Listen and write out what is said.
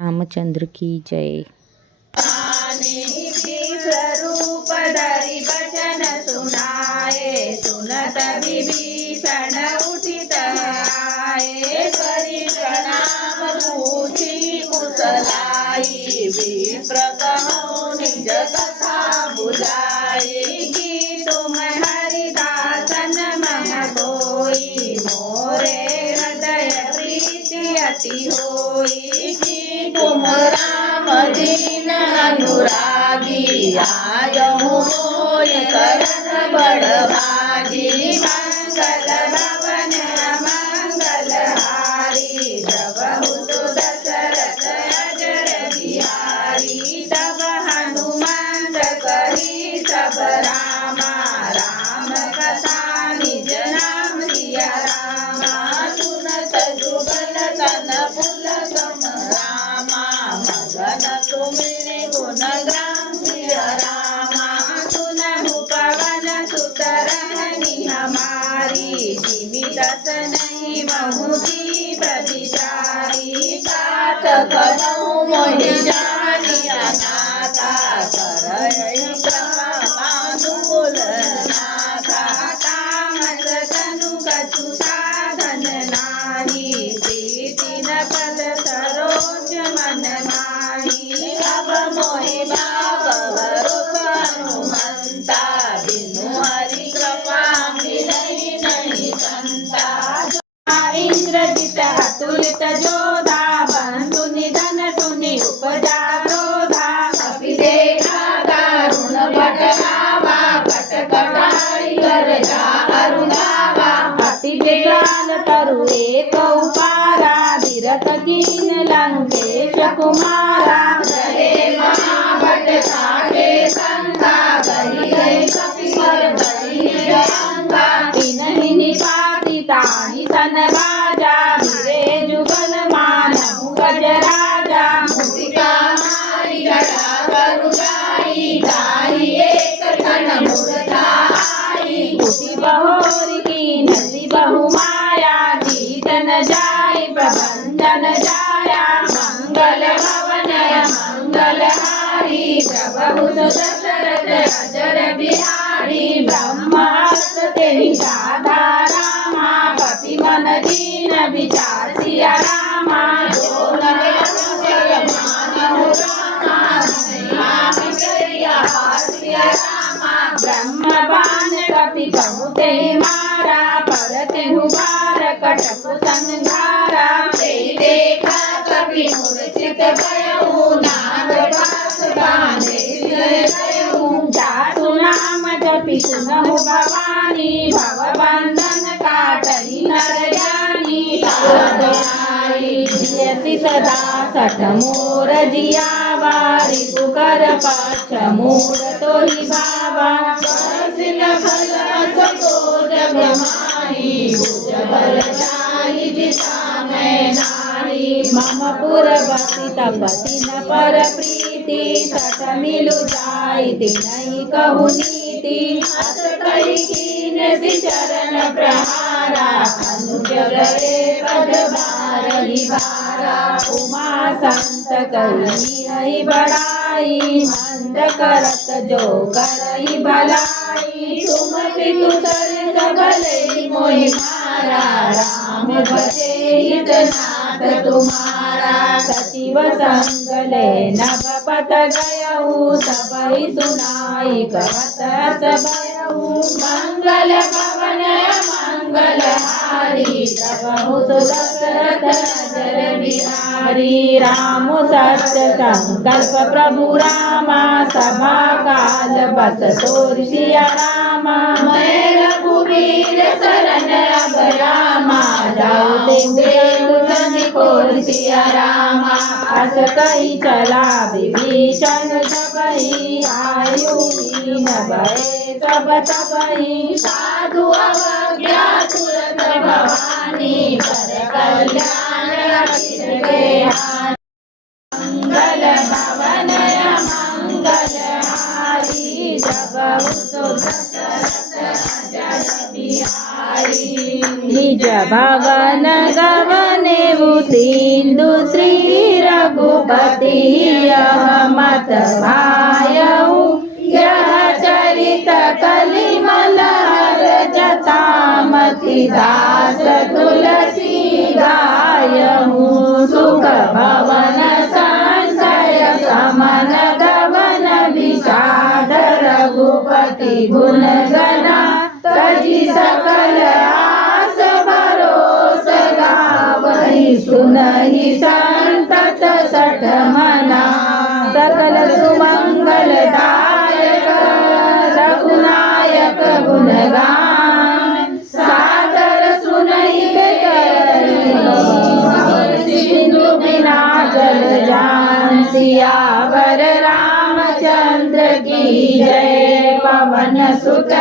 रामचंद्र की जय। स्वरूप धरि बचन सुनाए, सुनत विभीषण उठित आए। करि प्रणाम पूछी कुशलाई, विप्र कहु निज कथा बुझाई। कि तुम हरिदासन मम कोई, मोरे हृदय प्रीति अति होई। कि तुम राम दीन अनुरागी, आयहु मोर करन बड़भागी। मंगल भवन मंगल हारी, प्रभु दशरथ अजर बिहारी। तब हनुमंत कही सब रामा, राम कथा निज नाम लिया रामा। सुनत जुगल तन पुल सम रामा, मगन सुमिरि गुण ग्राम प्रिय रामा। सुनहु पवन सुत रहनी हमारी, जीवित नहीं महु जीव बिचारी। तात कहूँ मोहि जानिया नाथा, करहि प्रमानुकूल नाथा। तामस तनु कछु साधन नाही, प्रीति न पद सरोज मन माही। अब मोहि भाव हनुमंता, बिनु हरि कृपा मिलहि नहीं संता। इंद्रजित अतुलित जोधा, बंधु निधन सुनि उपजा क्रोधा। कपि देखा दारुण भट आवा, कट कटाई कर जा अरुणावा। अति विकराल तरु एक उपारा, विरत कीन लंकेश कुमारा। रहे महाभट साके संगा, गहि गहि कपि कर गहि निज अंगा। तिन्हि निपाति ताहि सन बाजा, भिरे जुगल मानहु गजराजा। मूषिका मारी जटा करु जाई, ताहि एक क्षण मूर्छा आई। उठि बहोरि कीन्हि बहु माया, जीत न जाय प्रबंधन जाया। मंगल भवन मंगल हारी, प्रभु दशरथ अजर बिहारी। ब्रह्मास्त्र तेहि गाधा रामा, पति मन दीन विचार सिया रामा। जो लगे अनुचर मानहु रामा, नाम करिया हास्या रामा। ब्रह्म बाण कपि कहु तेहि मारा, पर तेहु बार कटकु संघारा। ते देखा कपि मूर्छित भयउ, नाग पाश बांधे सिर गयउ। जातु नाम जपि सुनहु भवानी, भव बंधन काटहि नर ज्ञानी। यति सदा सठ मोर जियावा, रिपुकर पक्ष मूढ़ तोहि भावा। बरसिन फल असको जग माही, भुज बल जाहि दिशा में नारी। मम पुरबसी तपति न पर प्रीति, सठ मिलु जाय तिनहि कहु नीति। अस कहि कीन चरण प्रहारा, अनुज गए पद बारहि बारा। उमा संत कही बड़ाई, मंद करत जो करहि भलाई। तुम पितु सरिस भले मोहि मारा, राम भजे हितनाथ तुम्हारा। सचिव संग ले नभ पत गयहु, सबहि सुनाई कहत अस भयहु। मंगल भवन मंगल हारी, प्रभु दशरथ अजर बिहारी। राम सत्य संकल्प प्रभु रामा, सभा काल बस तोर सिया रामा। मैं रघुवीर शरण अब रामा, जाऊ देव जन कोर सिया रामा। अस कहि चला विभीषण सबहि, आयु दीन भये सब तबहि। साधु अवज्ञा तुरत भवानी, कर कल्याण अखिल के हानि। मंगल भवन मंगल हारी, जब सो दशरथ अजर बिहारी। निज भवन गवने तीन श्री रघु रघुपति मत भायऊ यह चरित कलिमल जतामति दास तुलसी गायऊ सुख भवन संशय समन गवन विषाद रघुपति गुण गना तजी सकल आस भरोस गावहि सुनहि संतत सठ मना सकल सुमंगलदायक रघुनायक गुणगान सादर सुनहि सिंधु बिना जल जान सियावर रामचंद्र की जय पवन सुत